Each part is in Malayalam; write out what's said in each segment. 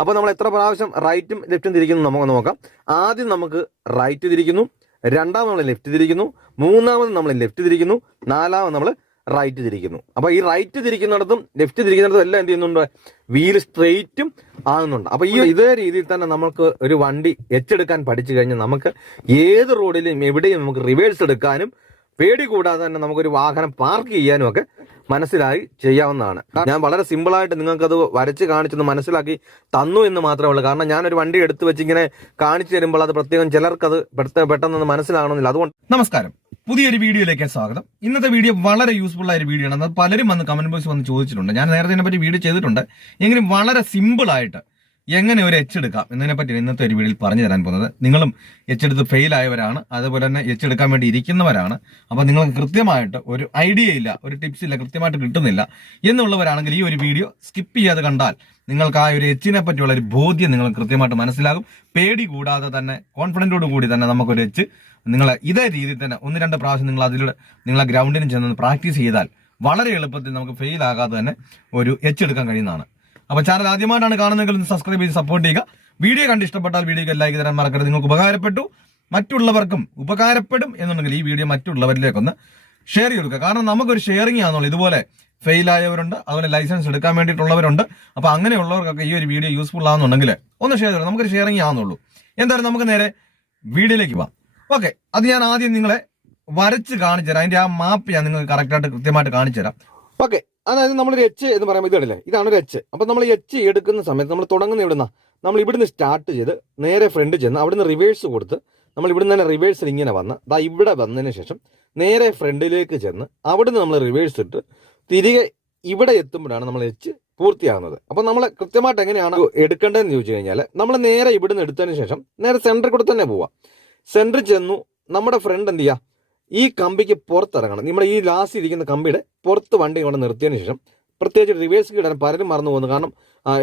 അപ്പോൾ നമ്മൾ എത്ര പ്രാവശ്യം റൈറ്റും ലെഫ്റ്റും തിരിക്കുന്നു നമുക്ക് നോക്കാം. ആദ്യം നമുക്ക് റൈറ്റ് തിരിക്കുന്നു, രണ്ടാമത് നമ്മൾ ലെഫ്റ്റ് തിരിക്കുന്നു, മൂന്നാമത് നമ്മൾ ലെഫ്റ്റ് തിരിക്കുന്നു, നാലാമത് നമ്മൾ റൈറ്റ് തിരിക്കുന്നു. അപ്പോൾ ഈ റൈറ്റ് തിരിക്കുന്നിടത്തും ലെഫ്റ്റ് തിരിക്കുന്നിടത്തും എല്ലാം എന്ത് ചെയ്യുന്നുണ്ട്, വീല് സ്ട്രെയിറ്റും ആകുന്നുണ്ട്. അപ്പോൾ ഈ ഇതേ രീതിയിൽ തന്നെ നമുക്ക് ഒരു വണ്ടി എച്ചെടുക്കാൻ പഠിച്ചു കഴിഞ്ഞാൽ നമുക്ക് ഏത് റോഡിലും എവിടെയും നമുക്ക് റിവേഴ്സ് എടുക്കാനും പേടി കൂടാതെ തന്നെ നമുക്കൊരു വാഹനം പാർക്ക് ചെയ്യാനും ഒക്കെ മനസ്സിലായി ചെയ്യാവുന്നതാണ്. ഞാൻ വളരെ സിമ്പിളായിട്ട് നിങ്ങൾക്കത് വരച്ച് കാണിച്ചൊന്ന് മനസ്സിലാക്കി തന്നു എന്ന് മാത്രമേ ഉള്ളൂ. കാരണം ഞാനൊരു വണ്ടി എടുത്തു വെച്ച് ഇങ്ങനെ കാണിച്ചു തരുമ്പോൾ അത് പ്രത്യേകം ചിലർക്കത് പെട്ടെന്ന് മനസ്സിലാകണമെന്നില്ല. അതുകൊണ്ട് നമസ്കാരം, പുതിയൊരു വീഡിയോയിലേക്ക് സ്വാഗതം. ഇന്നത്തെ വീഡിയോ വളരെ യൂസ്ഫുൾ ആയ ഒരു വീഡിയോ ആണ്. അത് പലരും വന്ന് കമന്റ് ബോക്സ് വന്ന് ചോദിച്ചിട്ടുണ്ട്. ഞാൻ നേരത്തെ ഇതിനെപ്പറ്റി വീഡിയോ ചെയ്തിട്ടുണ്ട്. എങ്കിലും വളരെ സിമ്പിൾ ആയിട്ട് എങ്ങനെ ഒരു എച്ചെടുക്കാം എന്നതിനെ പറ്റി ഇന്നത്തെ ഒരു വീഡിയോയിൽ പറഞ്ഞു തരാൻ പോകുന്നത്. നിങ്ങളും എച്ചെടുത്ത് ഫെയിൽ ആയവരാണ്, അതുപോലെ തന്നെ എച്ചെടുക്കാൻ വേണ്ടി ഇരിക്കുന്നവരാണ്. അപ്പോൾ നിങ്ങൾക്ക് കൃത്യമായിട്ട് ഒരു ഐഡിയ ഇല്ല, ഒരു ടിപ്സ് ഇല്ല, കൃത്യമായിട്ട് കിട്ടുന്നില്ല എന്നുള്ളവരാണെങ്കിൽ ഈ ഒരു വീഡിയോ സ്കിപ്പ് ചെയ്യാതെ കണ്ടാൽ നിങ്ങൾക്ക് ആ ഒരു എച്ചിനെ പറ്റിയുള്ള ഒരു ബോധ്യം നിങ്ങൾ കൃത്യമായിട്ട് മനസ്സിലാകും. പേടി കൂടാതെ തന്നെ കോൺഫിഡൻറ്റോട് കൂടി തന്നെ നമുക്കൊരു എച്ച് നിങ്ങൾ ഇതേ രീതിയിൽ തന്നെ 1-2 പ്രാവശ്യം നിങ്ങൾ അതിലൂടെ നിങ്ങളെ ഗ്രൗണ്ടിന് ചെന്ന് പ്രാക്ടീസ് ചെയ്താൽ വളരെ എളുപ്പത്തിൽ നമുക്ക് ഫെയിൽ ആകാതെ തന്നെ ഒരു എച്ചെടുക്കാൻ കഴിയുന്നതാണ്. അപ്പോൾ ചാനൽ ആദ്യമായിട്ടാണ് കാണുന്നതെങ്കിൽ ഒന്ന് സബ്സ്ക്രൈബ് ചെയ്ത് സപ്പോർട്ട് ചെയ്യുക. വീഡിയോ കണ്ട് ഇഷ്ടപ്പെട്ടാൽ വീഡിയോക്ക് ലൈക്ക് തരാൻ മറക്കരുത്. നിങ്ങൾക്ക് ഉപകാരപ്പെട്ടു, മറ്റുള്ളവർക്കും ഉപകാരപ്പെടും എന്നുണ്ടെങ്കിൽ ഈ വീഡിയോ മറ്റുള്ളവരിലേക്കൊന്ന് ഷെയർ ചെയ്ത് കൊടുക്കുക. കാരണം നമുക്കൊരു ഷെയറിംഗ് ആണെന്നുള്ളൂ. ഇതുപോലെ ഫെയിൽ ആയവരുണ്ട്, അതുപോലെ ലൈസൻസ് എടുക്കാൻ വേണ്ടിയിട്ടുള്ളവരുണ്ട്. അപ്പോൾ അങ്ങനെയുള്ളവർക്കൊക്കെ ഈ ഒരു വീഡിയോ യൂസ്ഫുൾ ആണെന്നുണ്ടെങ്കിൽ ഒന്ന് ഷെയർ ചെയ്തു. നമുക്കൊരു ഷെയറിംഗ് ആണെന്നുള്ളൂ. എന്തായാലും നമുക്ക് നേരെ വീഡിയോയിലേക്ക് പോവാം. ഓക്കെ, അത് ഞാൻ ആദ്യം നിങ്ങളെ വരച്ച് കാണിച്ചു തരാം. അതിന്റെ ആ മാപ്പ് ഞാൻ നിങ്ങൾക്ക് കറക്റ്റായിട്ട് കൃത്യമായിട്ട് കാണിച്ചു തരാം. ഓക്കെ, അതായത് നമ്മളൊരു എച്ച് എന്ന് പറയുമ്പോൾ ഇതല്ലേ, ഇതാണ് ഒരു എച്ച്. അപ്പം നമ്മൾ എച്ച് എടുക്കുന്ന സമയത്ത് നമ്മൾ തുടങ്ങുന്ന എവിടുന്ന, നമ്മൾ ഇവിടുന്ന് സ്റ്റാർട്ട് ചെയ്ത് നേരെ ഫ്രണ്ട് ചെന്ന് അവിടുന്ന് റിവേഴ്സ് കൊടുത്ത് നമ്മൾ ഇവിടുന്ന് തന്നെ റിവേഴ്സിൽ ഇങ്ങനെ വന്ന് ദാ ഇവിടെ വന്നതിന് ശേഷം നേരെ ഫ്രണ്ടിലേക്ക് ചെന്ന് അവിടുന്ന് നമ്മൾ റിവേഴ്സ് ഇട്ട് തിരികെ ഇവിടെ എത്തുമ്പോഴാണ് നമ്മൾ എച്ച് പൂർത്തിയാകുന്നത്. അപ്പം നമ്മൾ കൃത്യമായിട്ട് എങ്ങനെയാണ് എടുക്കേണ്ടതെന്ന് ചോദിച്ചു കഴിഞ്ഞാൽ നമ്മൾ നേരെ ഇവിടുന്ന് എടുത്തതിന് ശേഷം നേരെ സെൻറ്ററിൽ കൂടെ തന്നെ പോവാം. സെൻറ്ററിൽ ചെന്നു നമ്മുടെ ഫ്രണ്ട് എന്ത് ചെയ്യുക, ഈ കമ്പിക്ക് പുറത്തിറങ്ങണം. നമ്മുടെ ഈ ലാസ്റ്റ് ഇരിക്കുന്ന കമ്പിയുടെ പുറത്ത് വണ്ടി കൊണ്ട് നിർത്തിയതിന് ശേഷം പ്രത്യേകിച്ച് റിവേഴ്സ് ഗിയർ ഇടാൻ പലരും മറന്നു പോകുന്നു. കാരണം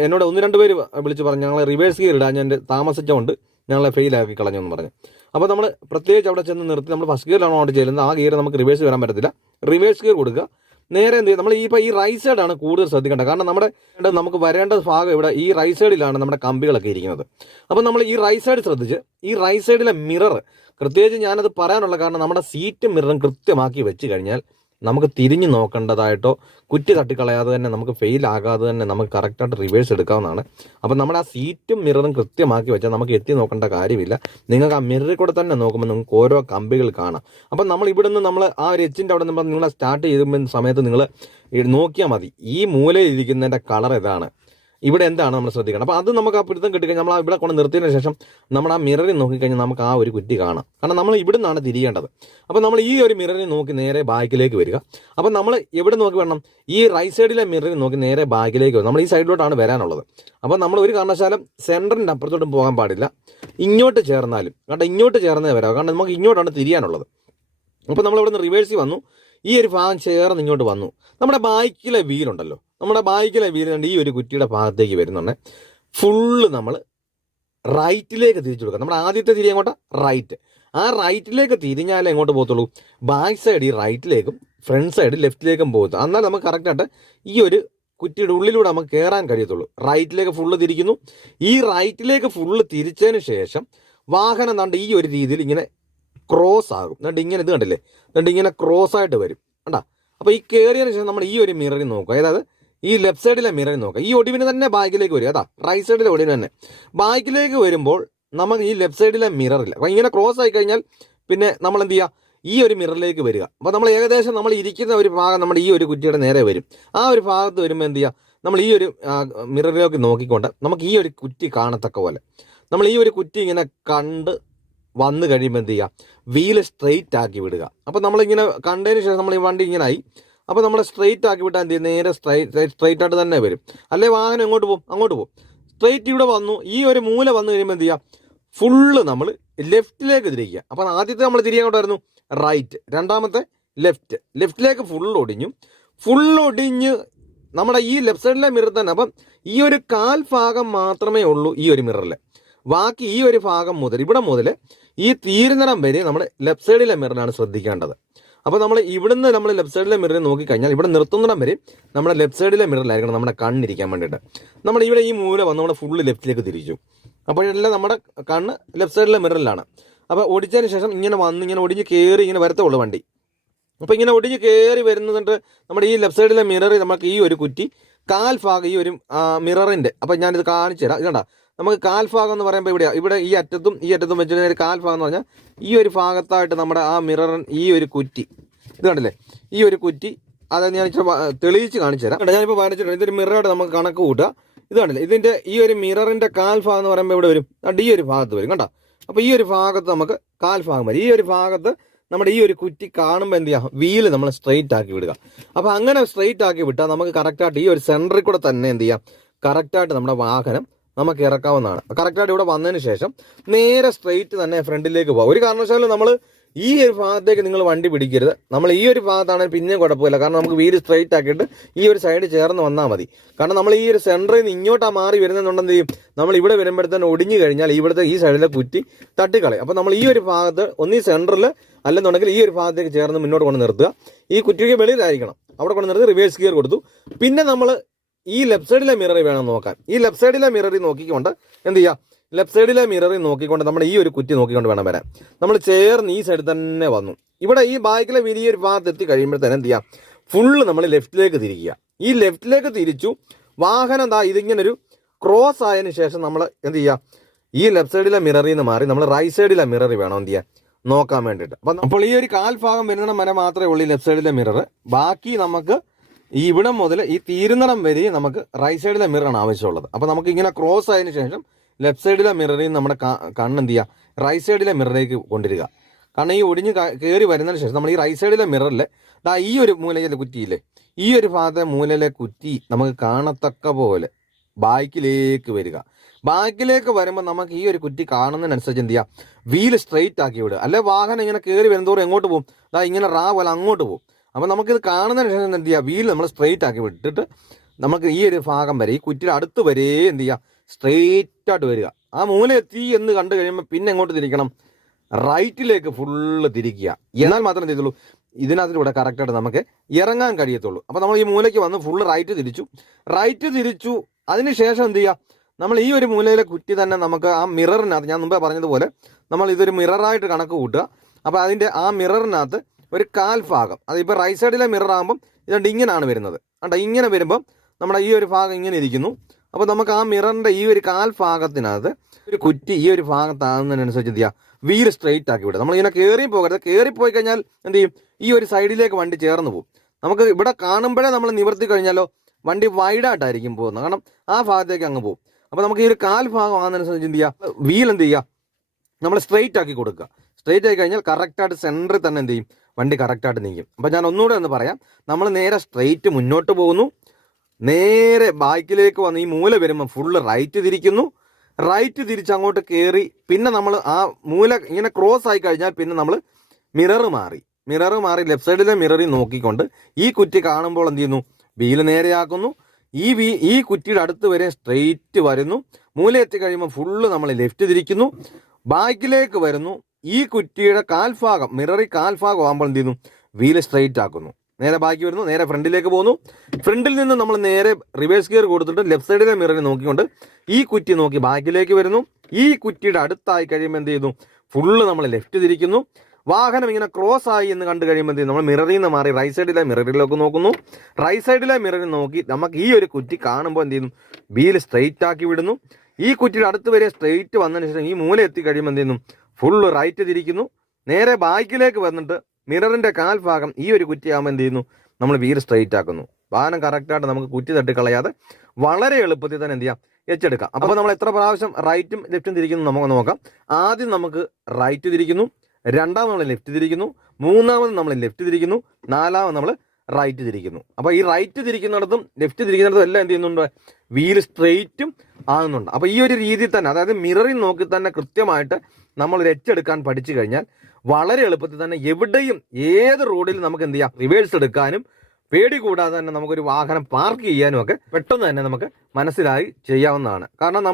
എന്നോട് 1-2 പേര് വിളിച്ച് പറഞ്ഞു ഞങ്ങൾ റിവേഴ്സ് ഗിയർ ഇടാൻ ഞാൻ താമസിച്ചുകൊണ്ട് ഞങ്ങളെ ഫെയിലാക്കി കളഞ്ഞു എന്ന് പറഞ്ഞു. അപ്പോൾ നമ്മൾ പ്രത്യേകിച്ച് അവിടെ ചെന്ന് നിർത്തി നമ്മൾ ഫസ്റ്റ് ഗിയറിലാണ് ഓർഡർ ചെയ്യുന്നത്. ആ ഗിയർ നമുക്ക് റിവേഴ്സ് വരാൻ പറ്റത്തില്ല. റിവേഴ്സ് ഗിയർ കൊടുക്കുക. നേരെ എന്ത് ചെയ്യും, നമ്മൾ ഈ റൈറ്റ് സൈഡാണ് കൂടുതൽ ശ്രദ്ധിക്കേണ്ടത്. കാരണം നമുക്ക് വരേണ്ട ഭാഗം ഇവിടെ ഈ റൈറ്റ് സൈഡിലാണ് നമ്മുടെ കമ്പികളൊക്കെ ഇരിക്കുന്നത്. അപ്പം നമ്മൾ ഈ റൈറ്റ് സൈഡ് ശ്രദ്ധിച്ച് ഈ റൈറ്റ് സൈഡിലെ മിറർ പ്രത്യേകിച്ച് ഞാനത് പറയാനുള്ള കാരണം നമ്മുടെ സീറ്റ് മിററും കൃത്യമാക്കി വെച്ച് കഴിഞ്ഞാൽ നമുക്ക് തിരിഞ്ഞു നോക്കേണ്ടതായിട്ടോ കുറ്റി തട്ടിക്കളയാതെ തന്നെ നമുക്ക് ഫെയിൽ ആകാതെ തന്നെ നമുക്ക് കറക്റ്റായിട്ട് റിവേഴ്സ് എടുക്കാവുന്നതാണ്. അപ്പം നമ്മുടെ ആ സീറ്റും മിററും കൃത്യമാക്കി വെച്ചാൽ നമുക്ക് എത്തി നോക്കേണ്ട കാര്യമില്ല. നിങ്ങൾക്ക് ആ മിററിൽ കൂടെ തന്നെ നോക്കുമ്പോൾ നിങ്ങൾക്ക് ഓരോ കമ്പികൾ കാണാം. അപ്പം നമ്മൾ ഇവിടുന്ന് നമ്മൾ ആ ഒരു എച്ചിൻ്റെ അവിടെ നിന്ന് നിങ്ങൾ സ്റ്റാർട്ട് ചെയ്യുന്ന സമയത്ത് നിങ്ങൾ നോക്കിയാൽ മതി ഈ മൂലയിൽ ഇരിക്കുന്നതിൻ്റെ കളർ ഇതാണ്, ഇവിടെ എന്താണ് നമ്മൾ ശ്രദ്ധിക്കണം. അപ്പോൾ അത് നമുക്ക് ആ പിടുത്തം കിട്ടിക്കഴിഞ്ഞാൽ നമ്മൾ ഇവിടെ കൊണ്ട് നിർത്തിയതിന് ശേഷം നമ്മൾ ആ മിററിൽ നോക്കിക്കഴിഞ്ഞാൽ നമുക്ക് ആ ഒരു കുറ്റി കാണാം. കാരണം നമ്മൾ ഇവിടെ നിന്നാണ് തിരിയേണ്ടത്. അപ്പോൾ നമ്മൾ ഈ ഒരു മിററിൽ നോക്കി നേരെ ബാക്കിലേക്ക് വരിക. അപ്പോൾ നമ്മൾ എവിടെ നോക്കി വേണം, ഈ റൈറ്റ് സൈഡിലെ മിററിൽ നോക്കി നേരെ ബാക്കിലേക്ക് വരും. നമ്മൾ ഈ സൈഡിലോട്ടാണ് വരാനുള്ളത്. അപ്പോൾ നമ്മൾ ഒരു കാരണവശാലും സെൻറ്ററിൻ്റെ അപ്പുറത്തോട്ടും പോകാൻ പാടില്ല. ഇങ്ങോട്ട് ചേർന്നാലും കാരണം ഇങ്ങോട്ട് ചേർന്നേ വരാം. കാരണം നമുക്ക് ഇങ്ങോട്ടാണ് തിരിയാനുള്ളത്. അപ്പോൾ നമ്മൾ ഇവിടെ നിന്ന് റിവേഴ്സിൽ വന്നു, ഈ ഒരു ഭാഗം ചേർന്ന് ഇങ്ങോട്ട് വന്നു. നമ്മുടെ ബാക്കിലെ വീലുണ്ടല്ലോ, നമ്മുടെ ബാക്കിലെ വീലുണ്ട് ഈ ഒരു കുറ്റിയുടെ ഭാഗത്തേക്ക് വരുന്നുണ്ട്. ഫുള്ള് നമ്മൾ റൈറ്റിലേക്ക് തിരിച്ചു കൊടുക്കുക. നമ്മുടെ ആദ്യത്തെ തിരി അങ്ങോട്ട് റൈറ്റ്, ആ റൈറ്റിലേക്ക് തിരിഞ്ഞാലേ എങ്ങോട്ട് പോകത്തുള്ളൂ, ബാക്ക് സൈഡ് ഈ റൈറ്റിലേക്കും ഫ്രണ്ട് സൈഡ് ലെഫ്റ്റിലേക്കും പോകത്തു. എന്നാൽ നമുക്ക് കറക്റ്റായിട്ട് ഈ ഒരു കുറ്റിയുടെ ഉള്ളിലൂടെ നമുക്ക് കയറാൻ കഴിയത്തുള്ളൂ. റൈറ്റിലേക്ക് ഫുള്ള് തിരിക്കുന്നു. ഈ റൈറ്റിലേക്ക് ഫുള്ള് തിരിച്ചതിന് ശേഷം വാഹനം കണ്ട് ഈ ഒരു രീതിയിൽ ഇങ്ങനെ ക്രോസ് ആകും. എന്നിട്ട് ഇങ്ങനെ ഇത് കണ്ടില്ലേ, എന്നിട്ട് ഇങ്ങനെ ക്രോസ് ആയിട്ട് വരും കണ്ടാ. അപ്പോൾ ഈ കയറിയതിന് ശേഷം നമ്മൾ ഈ ഒരു മിററിൽ നോക്കുക, അതായത് ഈ ലെഫ്റ്റ് സൈഡിലെ മിററിൽ നോക്കുക. ഈ ഒടിവിന് തന്നെ ബാക്കിലേക്ക് വരും. അതാ റൈറ്റ് സൈഡിലെ ഒടിവിന് തന്നെ ബാക്കിലേക്ക് വരുമ്പോൾ നമുക്ക് ഈ ലെഫ്റ്റ് സൈഡിലെ മിററില്ല. അപ്പോൾ ഇങ്ങനെ ക്രോസ് ആയി കഴിഞ്ഞാൽ പിന്നെ നമ്മൾ എന്ത് ചെയ്യുക, ഈ ഒരു മിററിലേക്ക് വരിക. അപ്പോൾ നമ്മൾ ഏകദേശം നമ്മൾ ഇരിക്കുന്ന ഒരു ഭാഗം നമ്മുടെ ഈ ഒരു കുറ്റിയുടെ നേരെ വരും. ആ ഒരു ഭാഗത്ത് വരുമ്പോൾ എന്ത് ചെയ്യുക, നമ്മൾ ഈ ഒരു മിററിലേക്ക് നോക്കിക്കൊണ്ട് നമുക്ക് ഈ ഒരു കുറ്റി കാണത്തക്ക പോലെ നമ്മൾ ഈ ഒരു കുറ്റി ഇങ്ങനെ കണ്ട് വന്നു കഴിയുമ്പോൾ എന്ത് ചെയ്യുക, വീല് സ്ട്രെയിറ്റ് ആക്കി വിടുക. അപ്പോൾ നമ്മളിങ്ങനെ കണ്ടതിന് ശേഷം നമ്മൾ ഈ വണ്ടി ഇങ്ങനെ ആയി. അപ്പോൾ നമ്മൾ സ്ട്രെയിറ്റ് ആക്കി വിട്ടാൽ എന്ത് ചെയ്യും, നേരെ സ്ട്രെയിറ്റ് ആയിട്ട് തന്നെ വരും. അല്ലെ വാഹനം എങ്ങോട്ട് പോകും, അങ്ങോട്ട് പോകും. സ്ട്രെയിറ്റ് ഇവിടെ വന്നു, ഈ ഒരു മൂല വന്നു കഴിയുമ്പോൾ എന്ത് ചെയ്യുക, ഫുള്ള് നമ്മൾ ലെഫ്റ്റിലേക്ക് തിരിക്കുക. അപ്പോൾ ആദ്യത്തെ നമ്മൾ തിരിയാങ്ങോട്ടായിരുന്നു റൈറ്റ്, രണ്ടാമത്തെ ലെഫ്റ്റിലേക്ക് ഫുള്ളൊടിഞ്ഞ് നമ്മുടെ ഈ ലെഫ്റ്റ് സൈഡിലെ മിറർ തന്നെ. അപ്പം ഈ ഒരു കാൽ ഭാഗം മാത്രമേ ഉള്ളൂ ഈ ഒരു മിററിൽ. ബാക്കി ഈ ഒരു ഭാഗം മുതൽ ഇവിടെ മുതൽ ഈ തീരുന്നിടം വരെ നമ്മൾ ലെഫ്റ്റ് സൈഡിലെ മിററിലാണ് ശ്രദ്ധിക്കേണ്ടത്. അപ്പോൾ നമ്മൾ ഇവിടുന്ന് നമ്മൾ ലെഫ്റ്റ് സൈഡിലെ മിററിൽ നോക്കിക്കഴിഞ്ഞാൽ ഇവിടെ നിർത്തുന്നിടം വരെ നമ്മുടെ ലെഫ്റ്റ് സൈഡിലെ മിററിലായിരിക്കണം നമ്മുടെ കണ്ണിരിക്കാൻ വേണ്ടിയിട്ട്. നമ്മൾ ഇവിടെ ഈ മൂല വന്ന് നമ്മുടെ ഫുള്ള് ലെഫ്റ്റിലേക്ക് തിരിച്ചു. അപ്പോഴെല്ലാം നമ്മുടെ കണ്ണ് ലെഫ്റ്റ് സൈഡിലെ മിററിലാണ്. അപ്പോൾ ഓടിച്ചതിന് ശേഷം ഇങ്ങനെ വന്ന് ഇങ്ങനെ ഒടിഞ്ഞ് കയറി ഇങ്ങനെ വരത്തുള്ളൂ വണ്ടി. അപ്പോൾ ഇങ്ങനെ ഒടിഞ്ഞ് കയറി വരുന്നതുകൊണ്ട് നമ്മുടെ ഈ ലെഫ്റ്റ് സൈഡിലെ മിററിൽ നമുക്ക് ഈ ഒരു കുറ്റി കാൽഭാഗം ഈ ഒരു മിററിൻ്റെ, അപ്പോൾ ഞാനിത് കാണിച്ചു തരാം. ഇതുണ്ട, നമുക്ക് കാൽഭാഗം എന്ന് പറയുമ്പോൾ ഇവിടെ ഈ അറ്റത്തും വെച്ചിട്ട് ഒരു കാൽഭാഗം എന്ന് പറഞ്ഞാൽ ഈ ഒരു ഭാഗത്തായിട്ട് നമ്മുടെ ആ മിററിൻ ഈ ഒരു കുറ്റി ഇത് കണ്ടില്ലേ, ഈ ഒരു കുറ്റി അതായത് ഞാൻ ഇച്ചിരി തെളിയിച്ച് കാണിച്ചു തരാം. ഞാനിപ്പോൾ വരച്ചിട്ടുണ്ട്. ഇതൊരു മിററായിട്ട് നമുക്ക് കണക്ക് കൂട്ടുക. ഇത് കണ്ടില്ലേ, ഇതിൻ്റെ ഈ ഒരു മിററിൻ്റെ കാൽഭാഗം എന്ന് പറയുമ്പോൾ ഇവിടെ വരും, ഈ ഒരു ഭാഗത്ത് വരും കണ്ടോ. അപ്പോൾ ഈ ഒരു ഭാഗത്ത് നമുക്ക് കാൽഭാഗം വരും. ഈ ഒരു ഭാഗത്ത് നമ്മുടെ ഈ ഒരു കുറ്റി കാണുമ്പോൾ എന്ത് ചെയ്യുക, വീല് നമ്മൾ സ്ട്രെയിറ്റ് ആക്കി വിടുക. അപ്പോൾ അങ്ങനെ സ്ട്രെയിറ്റ് ആക്കി വിട്ടാൽ നമുക്ക് കറക്റ്റായിട്ട് ഈ ഒരു സെൻറ്ററിൽ കൂടെ തന്നെ എന്ത് ചെയ്യാം, കറക്റ്റായിട്ട് നമ്മുടെ വാഹനം നമുക്ക് ഇറക്കാവുന്നതാണ്. കറക്റ്റായിട്ട് ഇവിടെ വന്നതിന് ശേഷം നേരെ സ്ട്രെയിറ്റ് തന്നെ ഫ്രണ്ടിലേക്ക് പോകാം. ഒരു കാരണവശാലും നമ്മൾ ഈ ഒരു ഭാഗത്തേക്ക് നിങ്ങൾ വണ്ടി പിടിക്കരുത്. നമ്മൾ ഈ ഒരു ഭാഗത്താണെങ്കിൽ പിന്നെയും കുഴപ്പമില്ല, കാരണം നമുക്ക് വീല് സ്ട്രെയിറ്റ് ആക്കിയിട്ട് ഈ ഒരു സൈഡ് ചേർന്ന് വന്നാൽ മതി. കാരണം നമ്മൾ ഈ ഒരു സെൻറ്ററിൽ നിന്ന് ഇങ്ങോട്ടാണ് മാറി വരുന്നതെന്നുണ്ടെങ്കിൽ ചെയ്യും, നമ്മൾ ഇവിടെ വരുമ്പോഴത്തേന് ഒടിഞ്ഞു കഴിഞ്ഞാൽ ഇവിടുത്തെ ഈ സൈഡിലെ കുറ്റി തട്ടിക്കളയും. അപ്പോൾ നമ്മൾ ഈ ഒരു ഭാഗത്ത് ഒന്നീ സെൻറ്ററിൽ അല്ലെന്നുണ്ടെങ്കിൽ ഈ ഒരു ഭാഗത്തേക്ക് ചേർന്ന് മുന്നോട്ട് കൊണ്ട് നിർത്തുക. ഈ കുറ്റിക്ക് വെളിയിലായിരിക്കണം, അവിടെ കൊണ്ട് നിർത്തി റിവേഴ്സ് ഗിയർ കൊടുത്തു. പിന്നെ നമ്മൾ ഈ ലെഫ്റ്റ് സൈഡിലെ മിററിൽ വേണം നോക്കാൻ. ഈ ലെഫ്റ്റ് സൈഡിലെ മിററിൽ നോക്കിക്കൊണ്ട് എന്ത് ചെയ്യുക, ലെഫ്റ്റ് സൈഡിലെ മിററിൽ നോക്കിക്കൊണ്ട് നമ്മൾ ഈ ഒരു കുറ്റി നോക്കിക്കൊണ്ട് വേണം വരാൻ. നമ്മൾ ചേർന്ന് ഈ സൈഡിൽ തന്നെ വന്നു. ഇവിടെ ഈ ബാക്കിലെ വലിയൊരു ഭാഗത്ത് എത്തി കഴിയുമ്പോഴത്തേനും എന്ത് ചെയ്യുക, ഫുള്ള് നമ്മൾ ലെഫ്റ്റിലേക്ക് തിരിക്കുക. ഈ ലെഫ്റ്റിലേക്ക് തിരിച്ചു വാഹനം എന്താ ഇതിങ്ങനൊരു ക്രോസ് ആയതിനു ശേഷം നമ്മൾ എന്ത് ചെയ്യുക, ഈ ലെഫ്റ്റ് സൈഡിലെ മിററിൽ നിന്ന് മാറി നമ്മൾ റൈറ്റ് സൈഡിലെ മിററിൽ വേണം എന്ത് ചെയ്യാൻ നോക്കാൻ വേണ്ടിയിട്ട്. അപ്പോൾ ഈ ഒരു കാൽഭാഗം വരുന്നിടം വരെ മാത്രമേ ഉള്ളൂ ലെഫ്റ്റ് സൈഡിലെ മിറർ. ബാക്കി നമുക്ക് ഈ ഇവിടം മുതൽ ഈ തീരുന്നിടം വരെ നമുക്ക് റൈറ്റ് സൈഡിലെ മിററാണ് ആവശ്യമുള്ളത്. അപ്പോൾ നമുക്ക് ഇങ്ങനെ ക്രോസ് ആയതിനു ശേഷം ലെഫ്റ്റ് സൈഡിലെ മിററിൽ നമ്മുടെ കണ്ണെന്ത് ചെയ്യുക, റൈറ്റ് സൈഡിലെ മിററിലേക്ക് കൊണ്ടുവരിക. കാരണം ഈ ഒടിഞ്ഞ് കയറി വരുന്നതിന് ശേഷം നമ്മൾ ഈ റൈറ്റ് സൈഡിലെ മിററിൽ ഈ ഒരു മൂലയിലെ കുറ്റിയില്ലേ, ഈ ഒരു ഭാഗത്തെ മൂലയിലെ കുറ്റി നമുക്ക് കാണത്തക്ക പോലെ ബാക്കിലേക്ക് വരിക. ബാക്കിലേക്ക് വരുമ്പോൾ നമുക്ക് ഈ ഒരു കുറ്റി കാണുന്നതിനനുസരിച്ച് എന്ത് ചെയ്യുക, വീല് സ്ട്രെയിറ്റ് ആക്കി വിടുക. അല്ലെ വാഹനം ഇങ്ങനെ കയറി വരുന്നതോറും എങ്ങോട്ട് പോകും, ഇങ്ങനെ പോലെ അങ്ങോട്ട് പോകും. അപ്പോൾ നമുക്കിത് കാണുന്നതിന് ശേഷം എന്ത് ചെയ്യുക, വീല് നമ്മൾ സ്ട്രെയിറ്റ് ആക്കി വിട്ടിട്ട് നമുക്ക് ഈ ഒരു ഭാഗം വരെ ഈ കുറ്റിയുടെ അടുത്ത് വരെ എന്ത് ചെയ്യുക, സ്ട്രെയിറ്റ് ആയിട്ട് വരിക. ആ മൂല എത്തി എന്ന് കണ്ടു കഴിയുമ്പോൾ പിന്നെ എങ്ങോട്ട് തിരിക്കണം, റൈറ്റിലേക്ക് ഫുള്ള് തിരിക്കുക. എന്നാൽ മാത്രമേ എന്ത് ചെയ്തുള്ളൂ, ഇതിനകത്തിലൂടെ കറക്റ്റായിട്ട് നമുക്ക് ഇറങ്ങാൻ കഴിയത്തുള്ളൂ. അപ്പോൾ നമ്മൾ ഈ മൂലയ്ക്ക് വന്ന് ഫുള്ള് റൈറ്റ് തിരിച്ചു. അതിനുശേഷം എന്ത് ചെയ്യുക, നമ്മൾ ഈ ഒരു മൂലയിലെ കുറ്റി തന്നെ നമുക്ക് ആ മിററിനകത്ത്, ഞാൻ മുമ്പേ പറഞ്ഞതുപോലെ നമ്മൾ ഇതൊരു മിററായിട്ട് കണക്ക് കൂട്ടുക. അപ്പോൾ അതിൻ്റെ ആ മിററിനകത്ത് ഒരു കാൽഭാഗം, അതിപ്പോൾ റൈറ്റ് സൈഡിലെ മിറർ ആകുമ്പം ഇതുകൊണ്ട് ഇങ്ങനെയാണ് വരുന്നത്. ഇങ്ങനെ വരുമ്പം നമ്മുടെ ഈ ഒരു ഭാഗം ഇങ്ങനെ ഇരിക്കുന്നു. അപ്പോൾ നമുക്ക് ആ മിററിൻ്റെ ഈ ഒരു കാൽഭാഗത്തിനകത്ത് ഒരു കുറ്റി ഈ ഒരു ഭാഗത്താകുന്നതിനനുസരിച്ച് എന്ത് ചെയ്യുക, വീല് സ്ട്രെയിറ്റ് ആക്കി വിടുക. നമ്മളിങ്ങനെ കയറി പോകരുത്. കയറിപ്പോയി കഴിഞ്ഞാൽ എന്ത് ചെയ്യും, ഈ ഒരു സൈഡിലേക്ക് വണ്ടി ചേർന്ന് പോകും. നമുക്ക് ഇവിടെ കാണുമ്പോഴേ നമ്മൾ നിവർത്തി കഴിഞ്ഞാലോ വണ്ടി വൈഡായിട്ടായിരിക്കും പോകുന്നത്, കാരണം ആ ഭാഗത്തേക്ക് അങ്ങ് പോകും. അപ്പോൾ നമുക്ക് ഈ ഒരു കാൽഭാഗം ആകുന്നതിനനുസരിച്ച് എന്ത് ചെയ്യുക, വീൽ എന്ത് ചെയ്യുക, നമ്മൾ സ്ട്രെയിറ്റ് ആക്കി കൊടുക്കുക. സ്ട്രെയിറ്റ് ആയി കഴിഞ്ഞാൽ കറക്റ്റായിട്ട് സെൻറ്ററിൽ തന്നെ എന്ത് ചെയ്യും, വണ്ടി കറക്റ്റായിട്ട് നീക്കും. അപ്പോൾ ഞാൻ ഒന്നുകൂടെ ഒന്ന് പറയാം, നമ്മൾ നേരെ സ്ട്രെയിറ്റ് മുന്നോട്ട് പോകുന്നു, നേരെ ബാക്കിലേക്ക് വന്ന് ഈ മൂല വരുമ്പോൾ ഫുള്ള് റൈറ്റ് തിരിക്കുന്നു. റൈറ്റ് തിരിച്ച് അങ്ങോട്ട് കയറി പിന്നെ നമ്മൾ ആ മൂല ഇങ്ങനെ ക്രോസ് ആയി കഴിഞ്ഞാൽ പിന്നെ നമ്മൾ മിറർ മാറി ലെഫ്റ്റ് സൈഡിലെ മിററിൽ നോക്കിക്കൊണ്ട് ഈ കുറ്റി കാണുമ്പോൾ എന്ത് ചെയ്യുന്നു, വീല് നേരെയാക്കുന്നു. ഈ കുറ്റിയുടെ അടുത്ത് വരെ സ്ട്രെയിറ്റ് വരുന്നു. മൂല എത്തി കഴിയുമ്പോൾ ഫുള്ള് നമ്മൾ ലെഫ്റ്റ് തിരിക്കുന്നു, ബാക്കിലേക്ക് വരുന്നു. ഈ കുറ്റിയുടെ കാൽഭാഗം മിററിൽ കാൽഭാഗം ആകുമ്പോൾ എന്ത് ചെയ്യുന്നു, വീല് സ്ട്രെയിറ്റ് ആക്കുന്നു. നേരെ ബാക്കി വരുന്നു, നേരെ ഫ്രണ്ടിലേക്ക് പോകുന്നു. ഫ്രണ്ടിൽ നിന്ന് നമ്മൾ നേരെ റിവേഴ്സ് ഗിയർ കൊടുത്തിട്ട് ലെഫ്റ്റ് സൈഡിലെ മിററിൽ നോക്കിക്കൊണ്ട് ഈ കുറ്റി നോക്കി ബാക്കിലേക്ക് വരുന്നു. ഈ കുറ്റിയുടെ അടുത്തായി കഴിയുമ്പോൾ എന്ത് ചെയ്യുന്നു, ഫുള്ള് നമ്മൾ ലെഫ്റ്റ് തിരിക്കുന്നു. വാഹനം ഇങ്ങനെ ക്രോസ് ആയി എന്ന് കണ്ടു കഴിയുമ്പോൾ എന്ത് ചെയ്യും, നമ്മൾ മിററിൽ നിന്ന് മാറി റൈറ്റ് സൈഡിലെ മിററിലേക്ക് നോക്കുന്നു. റൈറ്റ് സൈഡിലെ മിററിൽ നോക്കി നമുക്ക് ഈ ഒരു കുറ്റി കാണുമ്പോൾ എന്ത് ചെയ്യുന്നു, വീല് സ്ട്രെയിറ്റ് ആക്കി വിടുന്നു. ഈ കുറ്റിയുടെ അടുത്ത് വരെ സ്ട്രെയിറ്റ് വന്നതിന് ശേഷം ഈ മൂല എത്തി കഴിയുമ്പോൾ എന്ത് ചെയ്യുന്നു, ഫുള്ള് റൈറ്റ് തിരിക്കുന്നു. നേരെ ബാക്കിലേക്ക് വന്നിട്ട് മിററിൻ്റെ കാൽഭാഗം ഈ ഒരു കുറ്റിയാകുമ്പോൾ എന്ത് ചെയ്യുന്നു, നമ്മൾ വീല് സ്ട്രെയിറ്റ് ആക്കുന്നു. വാഹനം കറക്റ്റായിട്ട് നമുക്ക് കുറ്റി തട്ടിക്കളയാതെ വളരെ എളുപ്പത്തിൽ തന്നെ എന്ത് ചെയ്യാം, എച്ചെടുക്കാം. അപ്പോൾ നമ്മൾ എത്ര പ്രാവശ്യം റൈറ്റും ലെഫ്റ്റും തിരിക്കുന്നു നമുക്ക് നോക്കാം. ആദ്യം നമുക്ക് റൈറ്റ് തിരിക്കുന്നു, രണ്ടാമത് നമ്മൾ ലെഫ്റ്റ് തിരിക്കുന്നു, മൂന്നാമത് നമ്മൾ ലെഫ്റ്റ് തിരിക്കുന്നു, നാലാമത് നമ്മൾ റൈറ്റ് തിരിക്കുന്നു. അപ്പോൾ ഈ റൈറ്റ് തിരിക്കുന്നിടത്തും ലെഫ്റ്റ് തിരിക്കുന്നിടത്തും എല്ലാം എന്ത് ചെയ്യുന്നുണ്ട്, വീല് സ്ട്രെയിറ്റും ആകുന്നുണ്ട്. അപ്പോൾ ഈ ഒരു രീതിയിൽ തന്നെ, അതായത് മിററിൽ നോക്കി തന്നെ കൃത്യമായിട്ട് നമ്മൾ എച്ചെടുക്കാൻ പഠിച്ചു കഴിഞ്ഞാൽ വളരെ എളുപ്പത്തിൽ തന്നെ എവിടെയും ഏത് റോഡിലും നമുക്ക് എന്ത് ചെയ്യാം, റിവേഴ്സ് എടുക്കാനും പേടി കൂടാതെ തന്നെ നമുക്കൊരു വാഹനം പാർക്ക് ചെയ്യാനും ഒക്കെ പെട്ടെന്ന് തന്നെ നമുക്ക് മനസ്സിലായി ചെയ്യാവുന്നതാണ്. കാരണം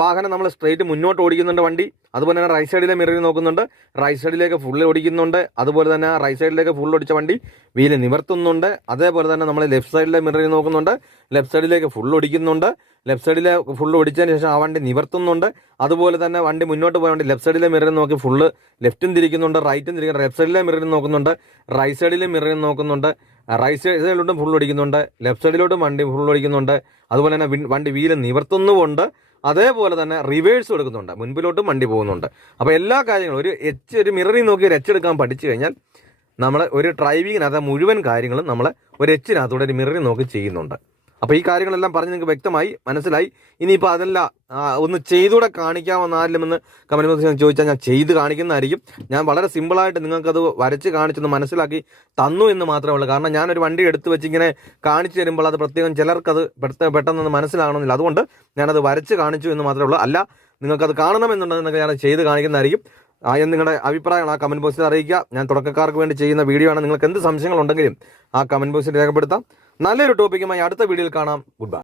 വാഹനം നമ്മൾ സ്ട്രെയിറ്റ് മുന്നോട്ട് ഓടിക്കുന്നുണ്ട് വണ്ടി, അതുപോലെ തന്നെ റൈറ്റ് സൈഡിലെ മിററിൽ നോക്കുന്നുണ്ട്, റൈറ്റ് സൈഡിലേക്ക് ഫുള്ള് ഓടിക്കുന്നുണ്ട്. അതുപോലെ തന്നെ റൈറ്റ് സൈഡിലേക്ക് ഫുൾ ഓടിച്ച വണ്ടി വീല് നിവർത്തുന്നുണ്ട്. അതേപോലെ തന്നെ നമ്മൾ ലെഫ്റ്റ് സൈഡിലെ മിററിൽ നോക്കുന്നുണ്ട്, ലെഫ്റ്റ് സൈഡിലേക്ക് ഫുൾ ഓടിക്കുന്നുണ്ട്. ലെഫ്റ്റ് സൈഡിലെ ഫുൾ ഓടിച്ചതിന് ശേഷം ആ വണ്ടി നിവർത്തുന്നുണ്ട്. അതുപോലെ തന്നെ വണ്ടി മുന്നോട്ട് പോയ വണ്ടി ലെഫ്റ്റ് സൈഡിലെ മിററിൽ നോക്കി ഫുള്ള് ലെഫ്റ്റും തിരിക്കുന്നുണ്ട്, റൈറ്റും തിരിക്കുന്നുണ്ട്. ലെഫ്റ്റ് സൈഡിലെ മിററിൽ നോക്കുന്നുണ്ട്, റൈറ്റ് സൈഡിലെ മിററിൽ നോക്കുന്നുണ്ട്. റൈറ്റ് സൈഡിലോട്ടും ഫുൾ ഓടിക്കുന്നുണ്ട്, ലെഫ്റ്റ് സൈഡിലോട്ടും വണ്ടി ഫുൾ ഓടിക്കുന്നുണ്ട്. അതുപോലെ തന്നെ വണ്ടി വീല് നിവർത്തുന്നുമുണ്ട്. അതേപോലെ തന്നെ റിവേഴ്സ് എടുക്കുന്നുണ്ട്, മുൻപിലോട്ടും വണ്ടി പോകുന്നുണ്ട്. അപ്പോൾ എല്ലാ കാര്യങ്ങളും ഒരു മിററിൽ നോക്കി ഒരു എച്ച് എടുക്കാൻ പഠിച്ചു കഴിഞ്ഞാൽ നമ്മൾ ഒരു ഡ്രൈവിങ്ങിനകത്ത് മുഴുവൻ കാര്യങ്ങളും നമ്മൾ ഒരു എച്ചിനകത്തൂടെ ഒരു മിററിൽ നോക്കി ചെയ്യുന്നുണ്ട്. അപ്പോൾ ഈ കാര്യങ്ങളെല്ലാം പറഞ്ഞ് നിങ്ങൾക്ക് വ്യക്തമായി മനസ്സിലായി. ഇനിയിപ്പോൾ അതെല്ലാം ഒന്ന് ചെയ്തുകൂടെ കാണിക്കാമെന്ന് ആരിലുമെന്ന് കമന്റ് ബോക്സിൽ ചോദിച്ചാൽ ഞാൻ ചെയ്ത് കാണിക്കുന്നതായിരിക്കും. ഞാൻ വളരെ സിമ്പിളായിട്ട് നിങ്ങൾക്കത് വരച്ച് കാണിച്ചൊന്ന് മനസ്സിലാക്കി തന്നു എന്ന് മാത്രമേ ഉള്ളൂ. കാരണം ഞാനൊരു വണ്ടി എടുത്ത് വെച്ച് ഇങ്ങനെ കാണിച്ചു തരുമ്പോൾ അത് പ്രത്യേകം ചിലർക്കത് പെട്ടെന്നൊന്ന് മനസ്സിലാകണമെന്നില്ല. അതുകൊണ്ട് ഞാനത് വരച്ച് കാണിച്ചു എന്ന് മാത്രമേ ഉള്ളൂ. അല്ല, നിങ്ങൾക്കത് കാണണമെന്നുണ്ടെങ്കിൽ ഞാൻ ചെയ്ത് കാണിക്കുന്നതായിരിക്കും. നിങ്ങളുടെ അഭിപ്രായങ്ങൾ ആ കമന്റ് ബോക്സിൽ അറിയിക്കുക. ഞാൻ തുടക്കക്കാർക്ക് വേണ്ടി ചെയ്യുന്ന വീഡിയോ ആണ്. നിങ്ങൾക്ക് എന്ത് സംശയങ്ങളുണ്ടെങ്കിലും ആ കമന്റ് ബോക്സിൽ രേഖപ്പെടുത്താം. നല്ലൊരു ടോപ്പിക്കുമായി അടുത്ത വീഡിയോയിൽ കാണാം. Good bye.